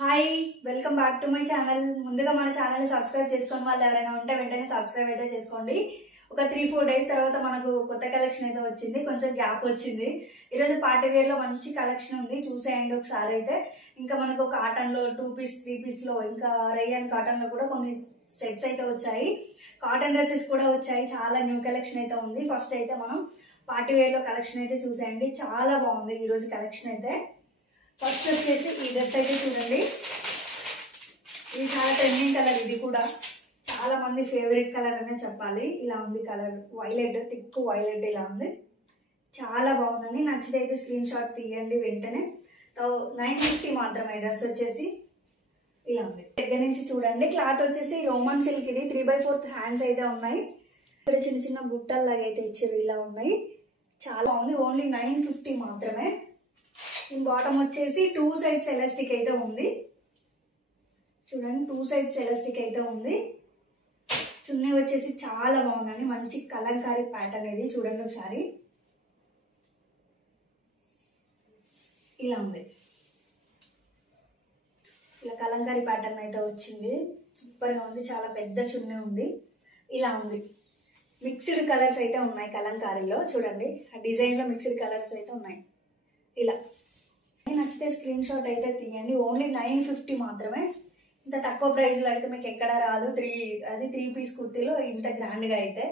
Hi welcome back to my channel. ముందుగా మన ఛానల్ని సబ్స్క్రైబ్ చేసుకుని వాళ్ళు ఎవరైనా ఉంటే వెంటనే సబ్స్క్రైబ్ అయితే చేసుకోండి. ఒక 3-4 డేస్ తర్వాత మనకు కొత్త కలెక్షన్ అయితే వచ్చింది, కొంచెం గ్యాప్ వచ్చింది. ఈరోజు పార్టీ వేర్లో మంచి కలెక్షన్ ఉంది, చూసేయండి ఒకసారి. అయితే ఇంకా మనకు కాటన్లో 2 పీస్ 3 పీస్లో ఇంకా రేయన్ కాటన్లో కూడా కొన్ని సెట్స్ అయితే వచ్చాయి. కాటన్ డ్రెస్సెస్ కూడా వచ్చాయి, చాలా న్యూ కలెక్షన్ అయితే ఉంది. ఫస్ట్ అయితే మనం పార్టీ వేర్లో కలెక్షన్ అయితే చూసేయండి, చాలా బాగుంది ఈరోజు కలెక్షన్ అయితే. ఫస్ట్ వచ్చేసి ఈ డ్రెస్ అయితే చూడండి, ఇది చాలా ట్రెండింగ్ కలర్, ఇది కూడా చాలా మంది ఫేవరెట్ కలర్ అనే చెప్పాలి. ఇలా ఉంది కలర్, వైలెట్, థిక్ వైలెట్ ఇలా ఉంది, చాలా బాగుందండి. నచ్చితే అయితే స్క్రీన్ షాట్ తీయండి వెంటనే. 950 మాత్రమే. డ్రెస్ వచ్చేసి ఇలా ఉంది, దగ్గర నుంచి చూడండి. క్లాత్ వచ్చేసి రోమన్ సిల్క్, ఇది 3/4 హ్యాండ్స్ అయితే ఉన్నాయి. ఇక్కడ చిన్న చిన్న బుట్టల్లాగా అయితే ఇచ్చారు, ఇలా ఉన్నాయి, చాలా బాగుంది. ఓన్లీ 950 మాత్రమే. బాటమ్ వచ్చేసి 2 సైడ్స్ ఎలాస్టిక్ అయితే ఉంది, చూడండి 2 సైడ్స్ ఎలాస్టిక్ అయితే ఉంది. చున్నీ వచ్చేసి చాలా బాగుందండి, మంచి కలంకారీ ప్యాటర్న్ ఇది, చూడండి ఒకసారి. ఇలా ఉంది, ఇలా కలంకారీ ప్యాటర్న్ అయితే వచ్చింది, సూపర్గా ఉంది. చాలా పెద్ద చున్నీ ఉంది, ఇలా ఉంది. మిక్స్డ్ కలర్స్ అయితే ఉన్నాయి కలంకారీలో, చూడండి ఆ డిజైన్లో మిక్స్డ్ కలర్స్ అయితే ఉన్నాయి. ఇలా నచ్చితే స్క్రీన్ షాట్ అయితే తీయండి. ఓన్లీ 950 మాత్రమే. ఇంత తక్కువ ప్రైస్లో అయితే మీకు ఎక్కడ రాదు. 3 పీస్ కుర్తీలో ఇంత గ్రాండ్గా అయితే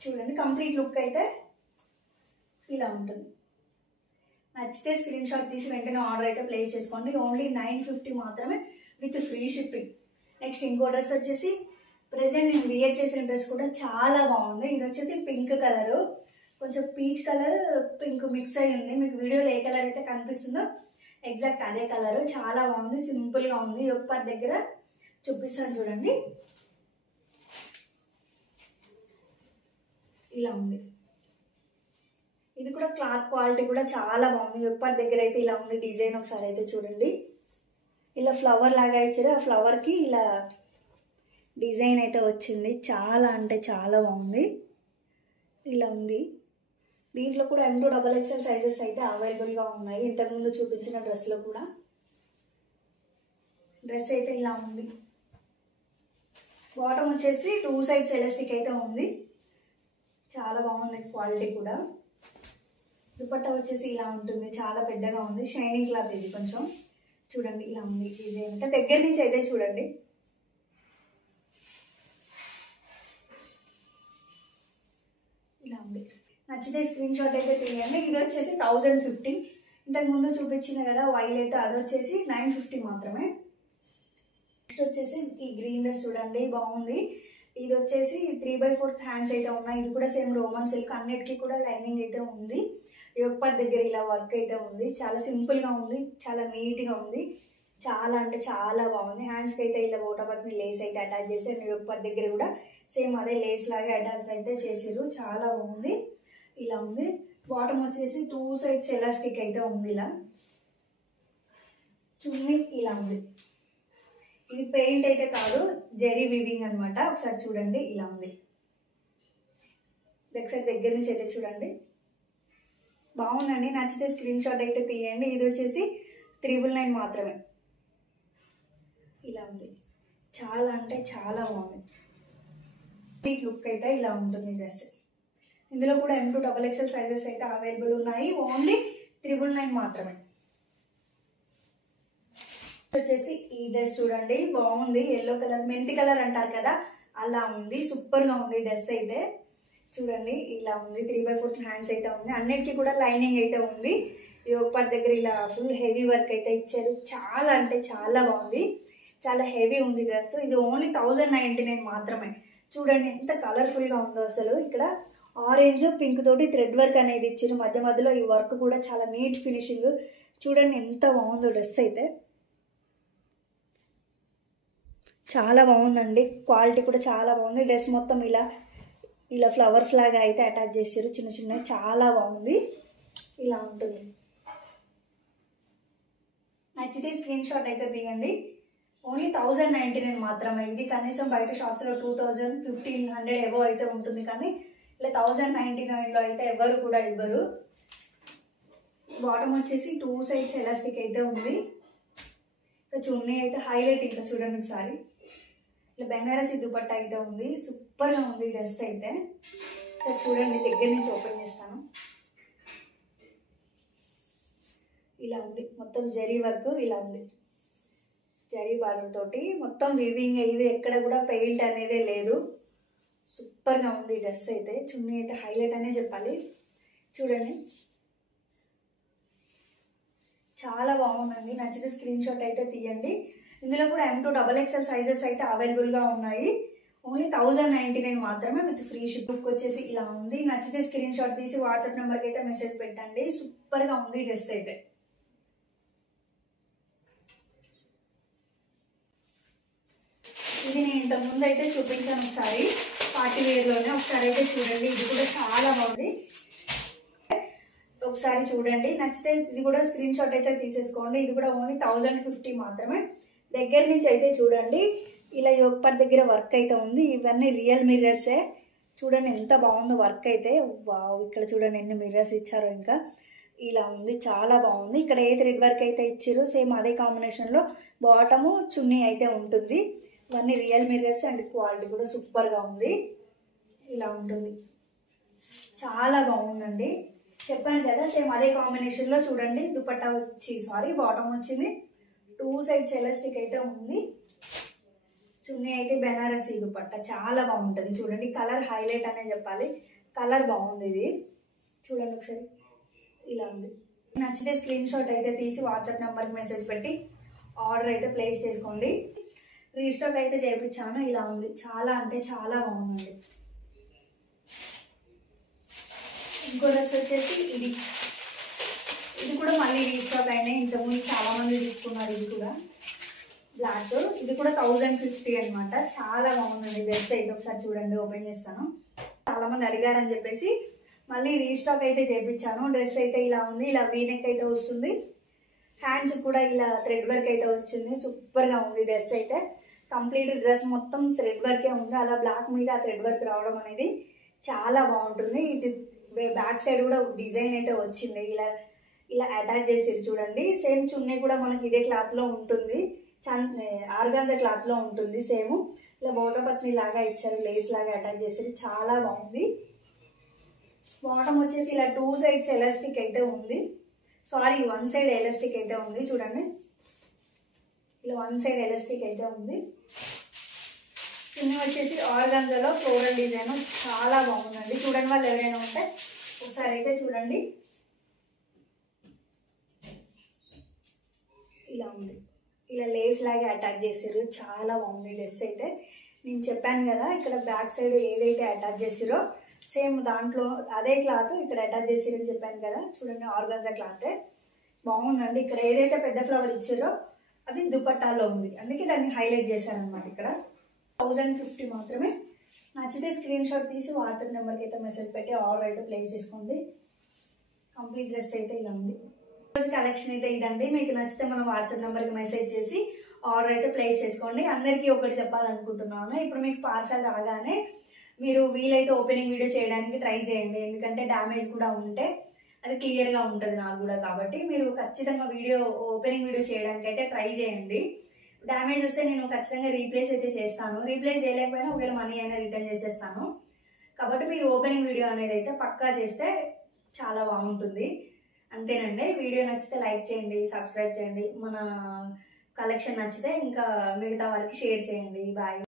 చూడండి. కంప్లీట్ లుక్ అయితే ఇలా ఉంటుంది. నచ్చితే స్క్రీన్ షాట్ తీసి వెంటనే ఆర్డర్ అయితే ప్లేస్ చేసుకోండి. ఓన్లీ 950 మాత్రమే విత్ ఫ్రీ షిప్పింగ్. నెక్స్ట్ ఇంకో డ్రెస్ వచ్చేసి ప్రెసెంట్ నేను వేర్ చేసిన డ్రెస్ కూడా చాలా బాగుంది. ఇది వచ్చేసి పింక్ కలరు, కొంచెం పీచ్ కలర్ పింక్ మిక్స్ అయి ఉంది. మీకు వీడియోలో ఏ కలర్ అయితే కనిపిస్తుందో ఎగ్జాక్ట్ అదే కలర్, చాలా బాగుంది, సింపుల్గా ఉంది. యోక్ పార్ట్ దగ్గర చూపిస్తాను చూడండి, ఇలా ఉంది. ఇది కూడా క్లాత్ క్వాలిటీ కూడా చాలా బాగుంది. యోక్ పార్ట్ దగ్గర అయితే ఇలా ఉంది డిజైన్, ఒకసారి అయితే చూడండి. ఇలా ఫ్లవర్ లాగా ఇచ్చారు, ఆ ఫ్లవర్కి ఇలా డిజైన్ అయితే వచ్చింది, చాలా అంటే చాలా బాగుంది. ఇలా ఉంది. దీంట్లో కూడా M2 XXL సైజెస్ అయితే అవైలబుల్గా ఉన్నాయి. ఇంతకుముందు చూపించిన డ్రెస్లో కూడా డ్రెస్ అయితే ఇలా ఉంది. బాటమ్ వచ్చేసి 2 సైడ్స్ ఎలాస్టిక్ అయితే ఉంది, చాలా బాగుంది క్వాలిటీ కూడా. దుపట్టా వచ్చేసి ఇలా ఉంటుంది, చాలా పెద్దగా ఉంది. షైనింగ్ క్లాత్ ఇది కొంచెం, చూడండి ఇలా ఉంది డిజైన్. అంటే దగ్గర నుంచి అయితే చూడండి, ఇలా ఉంది. నచ్చితే స్క్రీన్ షాట్ అయితే తీయండి. ఇది వచ్చేసి 1050. ఇంతకుముందు చూపించిన కదా వైలెట్, అది వచ్చేసి 950 మాత్రమే. నెక్స్ట్ వచ్చేసి ఈ గ్రీన్ డ్రెస్ చూడండి, బాగుంది. ఇది వచ్చేసి 3/4 హ్యాండ్స్ అయితే ఉన్నాయి. ఇది కూడా సేమ్ రోమన్ సిల్క్, అన్నిటికీ కూడా లైనింగ్ అయితే ఉంది. యోక్ పార్ట్ దగ్గర ఇలా వర్క్ అయితే ఉంది, చాలా సింపుల్గా ఉంది, చాలా నీట్గా ఉంది, చాలా అంటే చాలా బాగుంది. హ్యాండ్స్కి అయితే ఇలా బోటాపత్ని లేస్ అయితే అటాచ్ చేసి, యోక్ పార్ట్ దగ్గర కూడా సేమ్ అదే లేస్ లాగా అటాచ్ అయితే చేసారు, చాలా బాగుంది. ఇలా ఉంది. బాటమ్ వచ్చేసి 2 సైడ్స్ ఎలాస్టిక్ అయితే ఉంది, ఇలా చున్నీ ఇలా ఉంది. ఇది పెయింట్ అయితే కాదు, జెరీ వీవింగ్ అనమాట. ఒకసారి చూడండి, ఇలా ఉంది. ఒకసారి దగ్గర నుంచి అయితే చూడండి, బాగుందండి. నచ్చితే స్క్రీన్ షాట్ అయితే తీయండి. ఇది వచ్చేసి 999 మాత్రమే. ఇలా ఉంది, చాలా అంటే చాలా బాగుంది. ఈ లుక్ అయితే ఇలా ఉంటుంది డ్రెస్. ఇందులో కూడా M2 XXL సైజెస్ అయితే అవైలబుల్ ఉన్నాయి. ఓన్లీ 999 మాత్రమే. వచ్చేసి ఈ డ్రెస్ చూడండి, బాగుంది. ఎల్లో కలర్, మెంతి కలర్ అంటారు కదా, అలా ఉంది, సూపర్గా ఉంది డ్రెస్ అయితే. చూడండి ఇలా ఉంది, 3/4 హ్యాండ్స్ అయితే ఉంది, అన్నిటికీ కూడా లైనింగ్ అయితే ఉంది. యోక్ పార్ట్ దగ్గర ఇలా ఫుల్ హెవీ వర్క్ అయితే ఇచ్చారు, చాలా అంటే చాలా బాగుంది, చాలా హెవీ ఉంది డ్రెస్. ఇది ఓన్లీ 1099 మాత్రమే. చూడండి ఎంత కలర్ఫుల్గా ఉందో అసలు. ఇక్కడ ఆరెంజ్ పింక్ తోటి థ్రెడ్ వర్క్ అనేది ఇచ్చారు, మధ్య మధ్యలో ఈ వర్క్ కూడా చాలా నీట్ ఫినిషింగ్. చూడండి ఎంత బాగుందో డ్రెస్ అయితే, చాలా బాగుందండి. క్వాలిటీ కూడా చాలా బాగుంది. డ్రెస్ మొత్తం ఇలా ఇలా ఫ్లవర్స్ లాగా అయితే అటాచ్ చేసారు, చిన్న చిన్నవి, చాలా బాగుంది. ఇలా ఉంటుంది. నచ్చితే స్క్రీన్ షాట్ అయితే తీయండి. ఓన్లీ 1099 మాత్రమే. ఇది కనీసం బయట షాప్స్లో 2000, 1500 ఎబో అయితే ఉంటుంది, కానీ ఇలా 1099లో అయితే ఎవరు కూడా ఇవ్వరు. బాటమ్ వచ్చేసి 2 సైడ్స్ ఎలాస్టిక్ అయితే ఉంది, ఇంకా చున్నీ అయితే హైలైట్, ఇంకా చూడండి ఒకసారి. ఇలా బెనారసి దుపట్టా అయితే ఉంది, సూపర్గా ఉంది డ్రెస్ అయితే. సరే చూడండి, దగ్గర నుంచి ఓపెన్ చేస్తాను. ఇలా ఉంది మొత్తం జరీ వర్క్, ఇలా ఉంది జరీ బార్డర్ తోటి మొత్తం వివింగ్. ఇది ఎక్కడ కూడా పెయింట్ అనేదే లేదు. సూపర్గా ఉంది డ్రెస్ అయితే. చున్నీ అయితే హైలైట్ అనే చెప్పాలి. చూడండి చాలా బాగుందండి. నచ్చితే స్క్రీన్ షాట్ అయితే తీయండి. ఇందులో కూడా M2 XXL సైజెస్ అయితే అవైలబుల్గా ఉన్నాయి. ఓన్లీ 1099 మాత్రమే విత్ ఫ్రీ షిప్. బుక్ వచ్చేసి ఇలా ఉంది. నచ్చితే స్క్రీన్ షాట్ తీసి వాట్సాప్ నెంబర్కి అయితే మెసేజ్ పెట్టండి. సూపర్గా ఉంది డ్రెస్ అయితే. ఇది నేను ఇంతకుముందు అయితే చూపించాను ఒకసారి, పార్టీ వేర్లోనే. ఒకసారి అయితే చూడండి, ఇది కూడా చాలా బాగుంది. ఒకసారి చూడండి, నచ్చితే ఇది కూడా స్క్రీన్ షాట్ అయితే తీసేసుకోండి. ఇది కూడా ఓన్లీ 1050 మాత్రమే. దగ్గర నుంచి అయితే చూడండి, ఇలా యోగపర్ దగ్గర వర్క్ అయితే ఉంది. ఇవన్నీ రియల్ మిర్రర్సే. చూడండి ఎంత బాగుందో వర్క్ అయితే. వావ్, ఇక్కడ చూడండి ఎన్ని మిర్రర్స్ ఇచ్చారో. ఇంకా ఇలా ఉంది, చాలా బాగుంది. ఇక్కడ ఏ థ్రెడ్ వర్క్ అయితే ఇచ్చారో సేమ్ అదే కాంబినేషన్లో బాటము చున్నీ అయితే ఉంటుంది. ఇవన్నీ రియల్ మిర్రర్స్ అండ్ క్వాలిటీ కూడా సూపర్గా ఉంది. ఇలా ఉంటుంది, చాలా బాగుందండి. చెప్పాను కదా సేమ్ అదే కాంబినేషన్లో. చూడండి దుపట్టా వచ్చి బాటమ్ వచ్చింది. 2 సైడ్స్ ఎలాస్టిక్ అయితే ఉంది. చున్నీ అయితే బెనారసి దుపట్టా చాలా బాగుంటుంది. చూడండి కలర్ హైలైట్ అనే చెప్పాలి. కలర్ బాగుంది ఇది. చూడండి ఒకసారి, ఇలా ఉంది. నచ్చితే స్క్రీన్ షాట్ అయితే తీసి వాట్సాప్ నెంబర్కి మెసేజ్ పెట్టి ఆర్డర్ అయితే ప్లేస్ చేసుకోండి. రీస్టాక్ అయితే చేయించాను. ఇలా ఉంది, చాలా అంటే చాలా బాగుందండి. ఇంకో డ్రెస్ వచ్చేసి ఇది కూడా మళ్ళీ రీస్టాక్ అయినాయి. ఇంతకుముందు చాలా మంది తీసుకున్నారు. ఇది కూడా బ్లాక్, ఇది కూడా 1050 అనమాట. చాలా బాగుందండి డ్రెస్ అయితే. ఒకసారి చూడండి, ఓపెన్ చేస్తాను. చాలా మంది అడిగారని చెప్పేసి మళ్ళీ రీస్టాక్ అయితే చేయించాను. డ్రెస్ అయితే ఇలా ఉంది. ఇలా వీనెక్ అయితే వస్తుంది. హ్యాండ్స్ కూడా ఇలా థ్రెడ్ వర్క్ అయితే వచ్చింది. సూపర్గా ఉంది డ్రెస్ అయితే. కంప్లీట్ డ్రెస్ మొత్తం థ్రెడ్ వర్కే ఉంది. అలా బ్లాక్ మీద ఆ థ్రెడ్ వర్క్ రావడం అనేది చాలా బాగుంటుంది. ఇటు బ్యాక్ సైడ్ కూడా డిజైన్ అయితే వచ్చింది. ఇలా అటాచ్ చేసి చూడండి. సేమ్ చున్నీ కూడా మనకి ఇదే క్లాత్లో ఉంటుంది. ఆర్గాన్జా క్లాత్లో ఉంటుంది సేమ్. ఇలా బోటపత్ని లాగా ఇచ్చారు, లేస్ లాగా అటాచ్ చేసి చాలా బాగుంది. బాటమ్ వచ్చేసి ఇలా 2 సైడ్స్ ఎలాస్టిక్ అయితే ఉంది. 1 సైడ్ ఎలాస్టిక్ అయితే ఉంది. చూడండి ఇలా 1 సైడ్ ఎలాస్టిక్ అయితే ఉంది. చున్నీ వచ్చేసి ఆర్గాన్జాలో ఫ్లోరల్ డిజైన్ చాలా బాగుందండి. చూడండి వాళ్ళు ఎవరైనా ఉంటే ఒకసారి అయితే చూడండి. ఇలా ఉంది, ఇలా లేస్ లాగా అటాచ్ చేసారు. చాలా బాగుంది డ్రెస్ అయితే. నేను చెప్పాను కదా ఇక్కడ బ్యాక్ సైడ్ ఏదైతే అటాచ్ చేసిరో సేమ్ దాంట్లో అదే క్లాత్ ఇక్కడ అటాచ్ చేసిరని చెప్పాను కదా. చూడండి ఆర్గాన్జా క్లాతే బాగుందండి. ఇక్కడ ఏదైతే పెద్ద ఫ్లవర్ ఇచ్చారో అది దుపట్టాలో ఉంది, అందుకే దాన్ని హైలైట్ చేశాను అనమాట. ఇక్కడ 1050 మాత్రమే. నచ్చితే స్క్రీన్ షాట్ తీసి వాట్సాప్ నెంబర్కి అయితే మెసేజ్ పెట్టి ఆర్డర్ అయితే ప్లేస్ చేసుకోండి. కంప్లీట్ డ్రెస్ అయితే ఇలా ఉంది. రోజు కలెక్షన్ అయితే ఇదండి. మీకు నచ్చితే మన వాట్సాప్ నెంబర్కి మెసేజ్ చేసి ఆర్డర్ అయితే ప్లేస్ చేసుకోండి. అందరికీ ఒకటి చెప్పాలనుకుంటున్నాను, ఇప్పుడు మీకు పార్సల్ రాగానే మీరు వీలైతే ఓపెనింగ్ వీడియో చేయడానికి ట్రై చేయండి. ఎందుకంటే డ్యామేజ్ కూడా ఉంటే అది క్లియర్గా ఉంటుంది నాకు కూడా. కాబట్టి మీరు ఖచ్చితంగా ఓపెనింగ్ వీడియో చేయడానికి అయితే ట్రై చేయండి. డ్యామేజ్ వస్తే నేను ఖచ్చితంగా రీప్లేస్ అయితే చేస్తాను. రీప్లేస్ చేయలేకపోయినా ఒకవేళ మనీ అయినా రిటర్న్ చేసేస్తాను. కాబట్టి మీరు ఓపెనింగ్ వీడియో అనేది అయితే పక్కా చేస్తే చాలా బాగుంటుంది. అంతేనండి. వీడియో నచ్చితే లైక్ చేయండి, సబ్స్క్రైబ్ చేయండి. మన కలెక్షన్ నచ్చితే ఇంకా మిగతా వారికి షేర్ చేయండి. బాయ్.